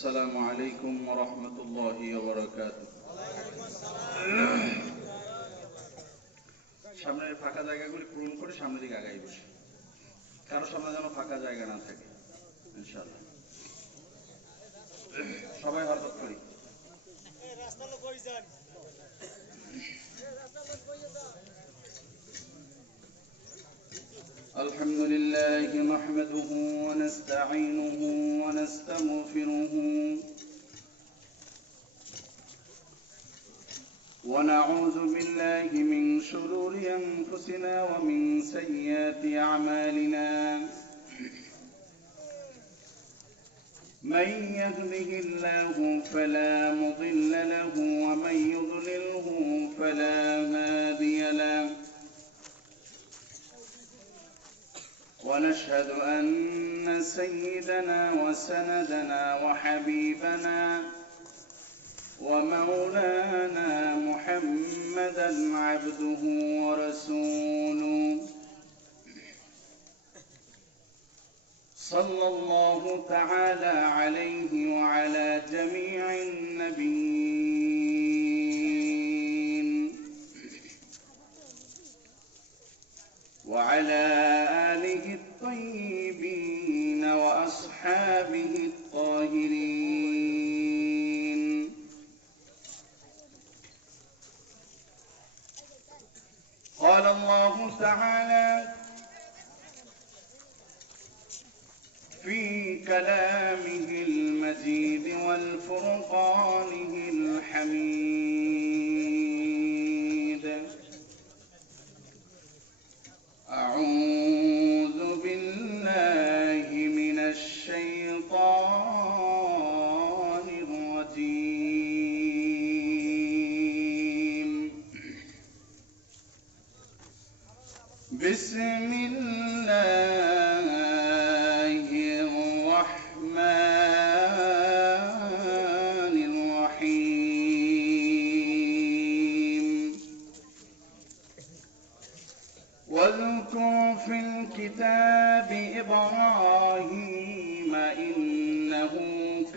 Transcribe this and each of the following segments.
السلام عليكم ورحمة الله وبركاته. সামনের ফাঁকা জায়গাগুলি পূরণ করে সামনের দিকে আগাই বসে, কারো সামনে যেন ফাঁকা জায়গা না থাকে ইনশাআল্লাহ। সবাই হরকত করি। الحمد لله نحمده ونستعينه ونستغفره ونعوذ بالله من شرور أنفسنا ومن سيئات أعمالنا من يهده الله فلا مضل له ومن يضلله فلا هادي له ونشهد أن سيدنا وسندنا وحبيبنا ومولانا محمدا عبده ورسوله صلى الله تعالى عليه وعلى جميع النبيين وعلى آله الطيبين وأصحابه الطاهرين. قال الله تعالى في كلامه المجيد والفرقانه الحميد: أعوذ بالله من الشيطان الرجيم. بسم الله الرحمن الرحيم. واذكر في الكتاب إبراهيم إنه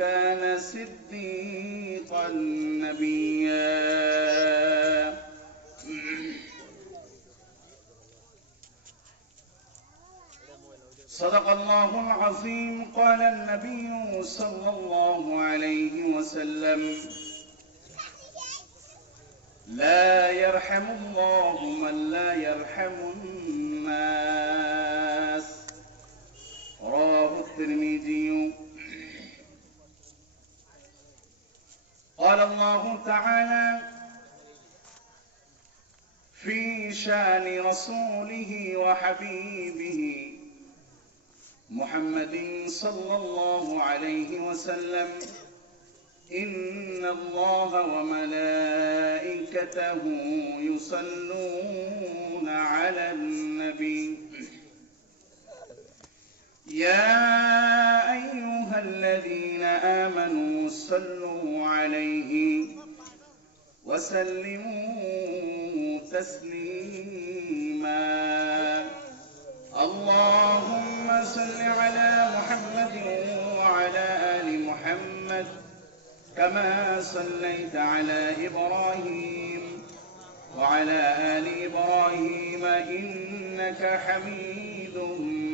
كان صديقا نبيا. صدق الله العظيم. قال النبي صلى الله عليه وسلم: لا يرحم الله من لا يرحم الناس. رواه الترمذي. قال الله تعالى في شان رسوله وحبيبه محمد صلى الله عليه وسلم: إن الله وملائكته يصلون على النبي يا أيها الذين آمنوا صلوا عليه وسلموا تسليما. اللهم صل على محمد وعلى آل محمد كما صليت على إبراهيم وعلى آل إبراهيم إنك حميد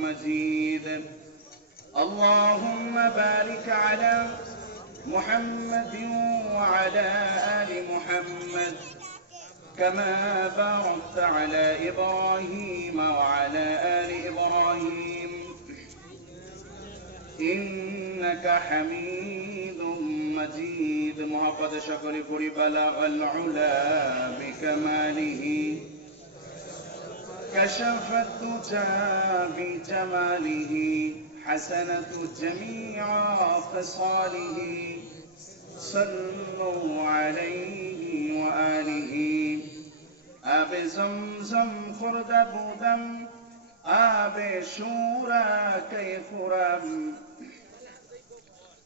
مجيد. اللهم بارك على محمد وعلى آل محمد كما باركت على إبراهيم وعلى آل إبراهيم إنك حميد مجيد. محبت شكر پوری بلغ العلا بكماله كشف الدجى بجماله حسنة جميع خصاله صلوا عليه وآله. آب زمزم خورد بودم آب شورا کی خورم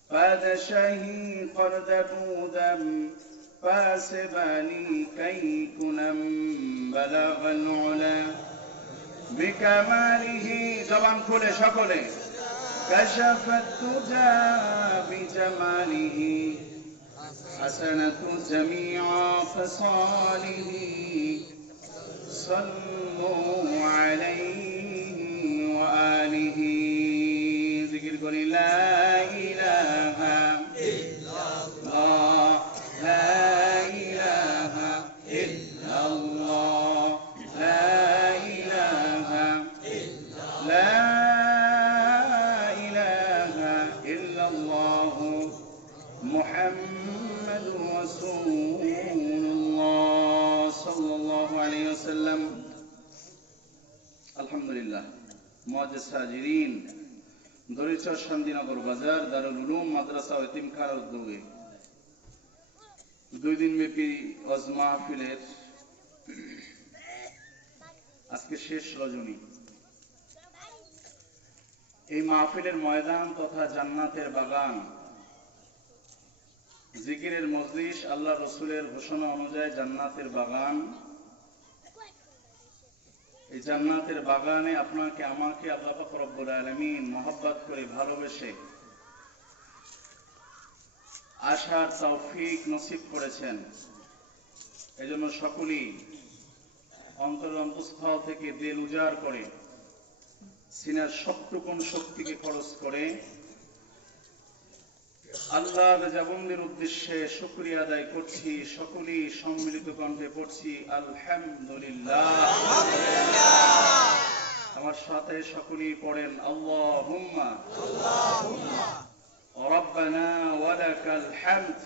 پادشاهی خورد بودم پاسبانی کی کنم بلغ العلا بكماله. زبان খুলে সকলে كشف الدجى بجماله حسنة جميع خصاله صلوا عليه وآله ذكر قل لا إله إلا الله لا إله إلا الله لا إله إلا الله محمد رسول الله صلى الله عليه وسلم الحمد لله মুআজ্জিজ হাজিরিন দরিচর শান্তিনগর বাজার দারুল উলুম মাদ্রাসা ও এতিমখানার উদ্যোগে 2 দিন ব্যাপী ওয়াজ মাহফিলের আজকে শেষ রজনী। এই মাহফিলের ময়দান তথা জান্নাতের বাগান, জিকিরের মজলিস, আল্লাহ রসুলের ঘোষণা অনুযায়ী জান্নাতের বাগান। এই জান্নাতের বাগানে আপনাকে আমাকে আল্লাহ পাক রব্বুল আলামিন মহব্বত করে ভালোবেসে আসার তৌফিক নসিব করেছেন। এজন্য সকলেই অন্তরস্থল থেকে দিল উজাড় করে সিনার সবটুকুন শক্তিকে খরচ করে আল্লাহ রাজাবন্দের উদ্দেশ্যে শুকরিয়া আদায় করছি। সকলেই সম্মিলিত কণ্ঠে পড়ছি আলহামদুলিল্লাহ। আমার সাথে সকলেই পড়েন আল্লাহুম্মা রব্বানা ওয়া লাকাল হামদ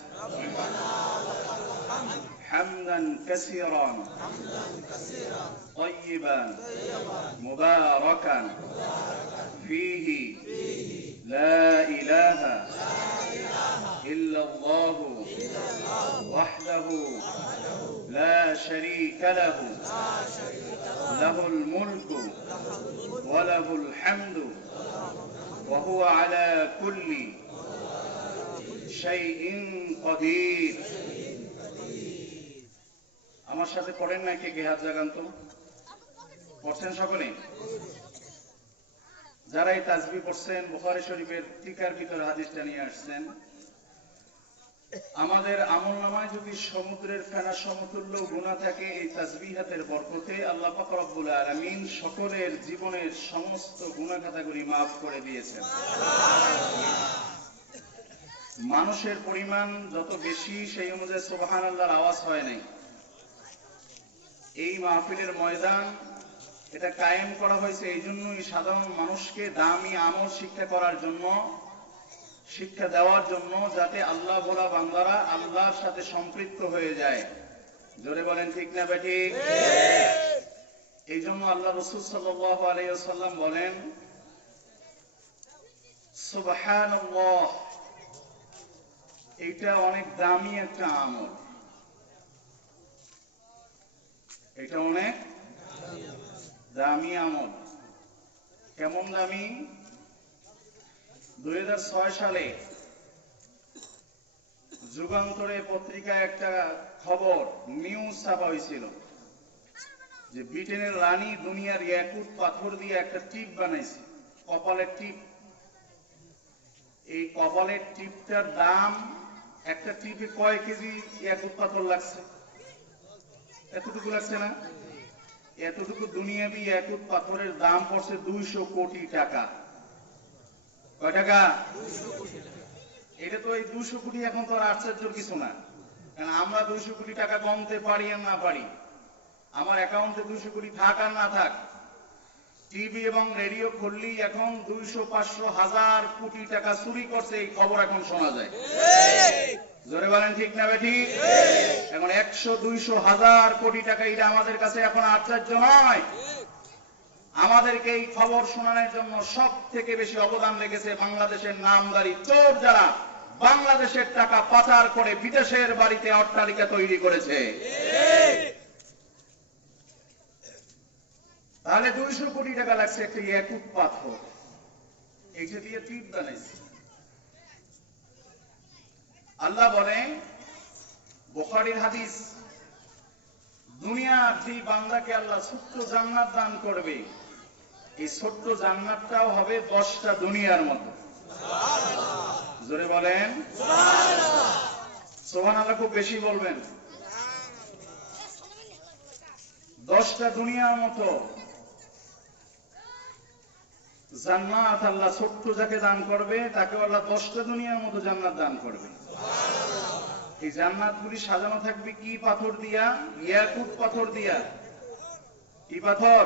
হামদান কাসীরান طيبان مباركا فيه لا إله إلا الله وحده لا شريك له له الملك وله الحمد وهو على كل شيء قدير। আমার সাথে পড়েন না কে হাত জাগান তো? পড়ছেন সকলে? যারা এই তাসবিহ পড়ছেন বুখারী শরীফের টিকার ভিতরে হাদিসটা নিয়ে আসছেন। আমাদের আমলনামায় যদি সমুদ্রের ফেনা সমতুল্য গুনাহ থাকে, এই তাসবিহাতের বরকতে আল্লাহ পাক রব্বুল আলামিন সকলের জীবনের সমস্ত গুনাহ খাতাগুলি মাফ করে দিয়েছেন। মানুষের পরিমাণ যত বেশি সেই অনুযায়ী সুবহানাল্লাহর আওয়াজ হয় নাই। এই মাহফিলের ময়দান এটা কায়েম করা হয়েছে এই জন্যই, সাধারণ মানুষকে দামি আমল শিক্ষা করার জন্য, শিক্ষা দেওয়ার জন্য, যাতে আল্লাহ ভোলা বান্দারা আল্লাহর সাথে সম্পৃক্ত হয়ে যায়। জোরে বলেন ঠিক না বেঠিক? এই জন্য আল্লাহ রাসূল সাল্লাল্লাহু আলাইহি ওয়াসাল্লাম বলেন সুবহানাল্লাহ, এটা অনেক দামি একটা আমল। এটা অনেক দামি আমল। কেমন দামি? 2006 সালে যুগান্তরে পত্রিকায় একটা খবর নিউজ ছাপা হয়েছিল যে ব্রিটেনের রানী দুনিয়ার ইয়াকুত পাথর দিয়ে একটা টিপ বানাইছে, কপালের টিপ। এই কপালের টিপটার দাম, একটা টিপে কয় কেজি ইয়াকুত পাথর লাগছে? এতটুকু লাগছে না? এতটুকু দুনিয়াবি ইয়াকুত পাথরের দাম পড়ছে 200 কোটি টাকা। কয় টাকা? 200 কোটি টাকা। এটা তো এই 200 কোটি এখন তো আর আশ্চর্যের কিছু না, কারণ আমরা 200 কোটি টাকা গণতে পারি আর না পারি, আমার অ্যাকাউন্টে 200 কোটি থাক আর না থাক, টিভি এবং রেডিও খুললেই এখন 200, 500, 1000 কোটি টাকা চুরি করছে এই খবর এখন শোনা যায়। জোরে বলেন ঠিক না বেঠিক? এখন 100, 200, 1000 কোটি টাকা এটা আমাদের কাছে এখন আশ্চর্য নয়। আমাদেরকে এই খবর শোনানোর জন্য সব থেকে বেশি অবদান রেখেছে বাংলাদেশের নামদারি চোর, যারা বাংলাদেশের টাকা পাচার করে বিদেশের বাড়িতে অট্টালিকা তৈরি করেছে। তাহলে 200 কোটি টাকা লাগছে একটা ইয়াকুত পাথর, এইটা দিয়ে টিপ বানাইছে। আল্লাহ বলেন, বুখারীর হাদিস, দুনিয়ার যে বান্দাকে আল্লাহ ছোট্ট জান্নাত দান করবে, এই ছোট্ট জান্নাতটাও হবে 10টা দুনিয়ার মতো। জোরে বলেন সুবহানাল্লাহ। খুব বেশি বলবেন। 10টা দুনিয়ার মতো জান্নাত আল্লাহ ছোট্ট যাকে দান করবে তাকে আল্লাহ 10টা দুনিয়ার মতো জান্নাত দান করবে। এই জান্নাতগুলি সাজানো থাকবে কি পাথর দিয়া? ইয়াকুত পাথর দিয়া। কি পাথর?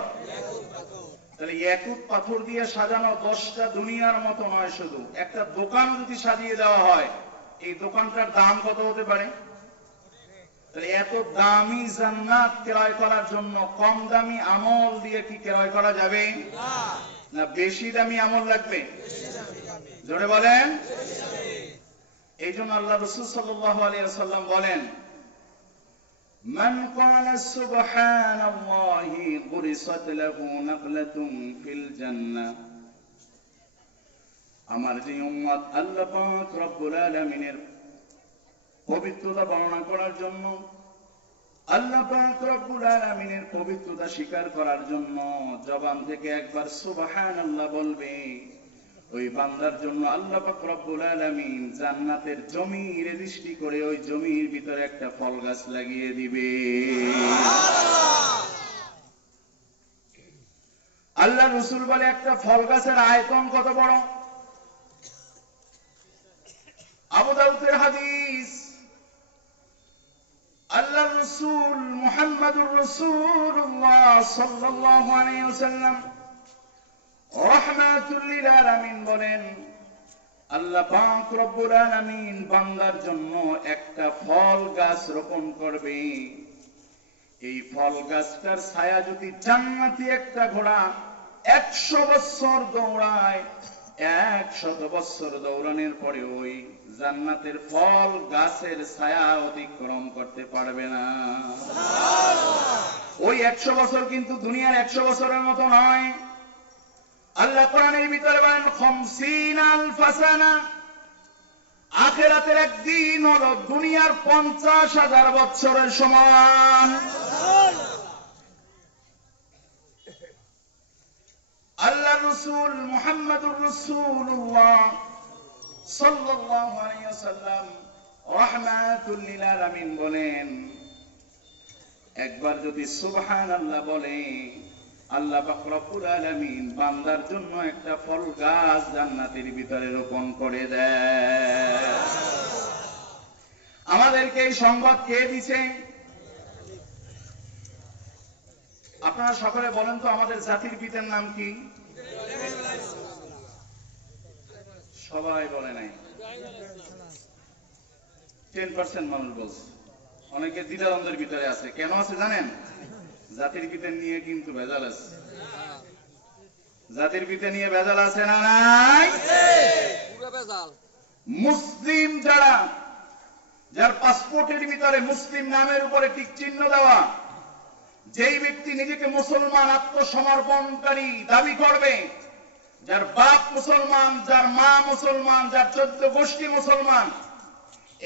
তাহলে ইয়াকুত পাথর দিয়ে সাজানো 10টা দুনিয়ার মতো নয়, শুধু একটা দোকান যদি সাজিয়ে দেওয়া হয় এই দোকানটার দাম কত হতে পারে? তাহলে এত দামি জান্নাত ক্রয় করার জন্য কম দামি আমল দিয়ে কি ক্রয় করা যাবে? না বেশি দামি আমল লাগবে? জোরে বলেন। এই জন্য আল্লাহ রাসূল সাল্লাল্লাহু আলাইহি ওয়াসাল্লাম বলেন, মান ক্বালা সুবহানাল্লাহি গুরিসাত লাহু নাকলাতুন ফিল জান্নাহ। আমার যে উম্মত আল্লাহ পাক রব্বুল আলামিনের পবিত্রতা বর্ণনা করার জন্য, আল্লাহ পাক রব্বুল আলামিনের পবিত্রতা স্বীকার করার জন্য জবান থেকে একবার সুবহানাল্লাহ বলবে, ওই বান্দার জন্য আল্লাহ পাক রব্বুল আলামিন জান্নাতের জমি রেজিস্ট্রি করে ওই জমির ভিতরে একটা ফল গাছ লাগিয়ে দিবে। আল্লাহ রাসূল বলে একটা ফল গাছের আয়তন কত বড়? আবু দাউদের হাদিস। আল্লাহ রাসূল মুহাম্মদুর রাসূলুল্লাহ সাল্লাল্লাহু আলাইহি ওয়াসাল্লাম রাহমাতুল লিল আলামিন বলেন, আল্লাহ পাক রব্বুল আলামিন বান্দার জন্য একটা ফল গাছ রোপণ করবে। এই ফল গাছটার ছায়া যদি জান্নাতি একটা ঘোড়া 100 বছর দৌড়ায়, 100 বছর দৌড়ানোর পরে ওই জান্নাতের ফল গাছের ছায়া অতিক্রম করতে পারবে না। ওই 100 বছর কিন্তু দুনিয়ার 100 বছরের মতো নয়। আল্লাহ কোরআনের ভিতরে বলেন 50 আলফ সানা। আখিরাতের একদিন হলো দুনিয়ার 50,000 বছরের সমান। আল্লাহ রাসূল মুহাম্মদুর রাসূলুল্লাহ সাল্লাল্লাহু আলাইহি ওয়াসাল্লাম রাহমাতুল লিল আলামিন বলেন, একবার যদি সুবহানাল্লাহ বলে আল্লাহ পাক রব্বুল আলামিন বান্দার জন্য একটা ফল গাছ জান্নাতের ভিতরে রোপণ করে দেয়। আমাদেরকে এই সংবাদ কে দিয়েছে? আপনারা সকলে বলেন তো আমাদের জাতির পিতার নাম কি? সবাই বলে নাই, 10% মানুষ বলছে। অনেকে দ্বিধাদ্বন্দ্বের ভিতরে আছে। কেন আছে জানেন? জাতির পিতা নিয়ে কিন্তু ভেজাল আছে। জাতির পিতা নিয়ে ভেজাল আছে না নাই? মুসলিম যারা, যার পাসপোর্টের ভিতরে মুসলিম নামের উপরে টিক চিহ্ন দেওয়া, যেই ব্যক্তি নিজেকে মুসলমান আত্মসমর্পণকারী দাবি করবে, যার বাপ মুসলমান, যার মা মুসলমান, যার 14 গোষ্ঠী মুসলমান,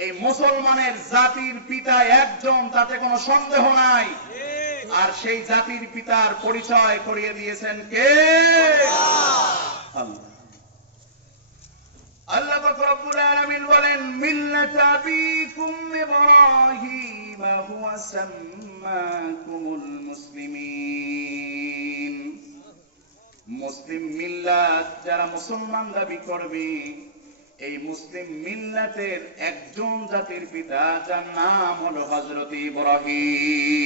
এই মুসলমানের জাতির পিতা একজন, তাতে কোনো সন্দেহ নাই। আর সেই জাতির পিতার পরিচয় করিয়ে দিয়েছেন কে? আল্লাহ। আল্লাহ পাক রব্বুল আলামিন বলেন, মিল্লাত আবিকুম ইব্রাহিম হুয়া সাম্মাকুমুল মুসলিমিন। মুসলিম মিল্লাত যারা মুসলমান দাবি করবে, এই মুসলিম মিল্লাতের একজন জাতির পিতা, যার নাম হলো হযরত ইব্রাহিম।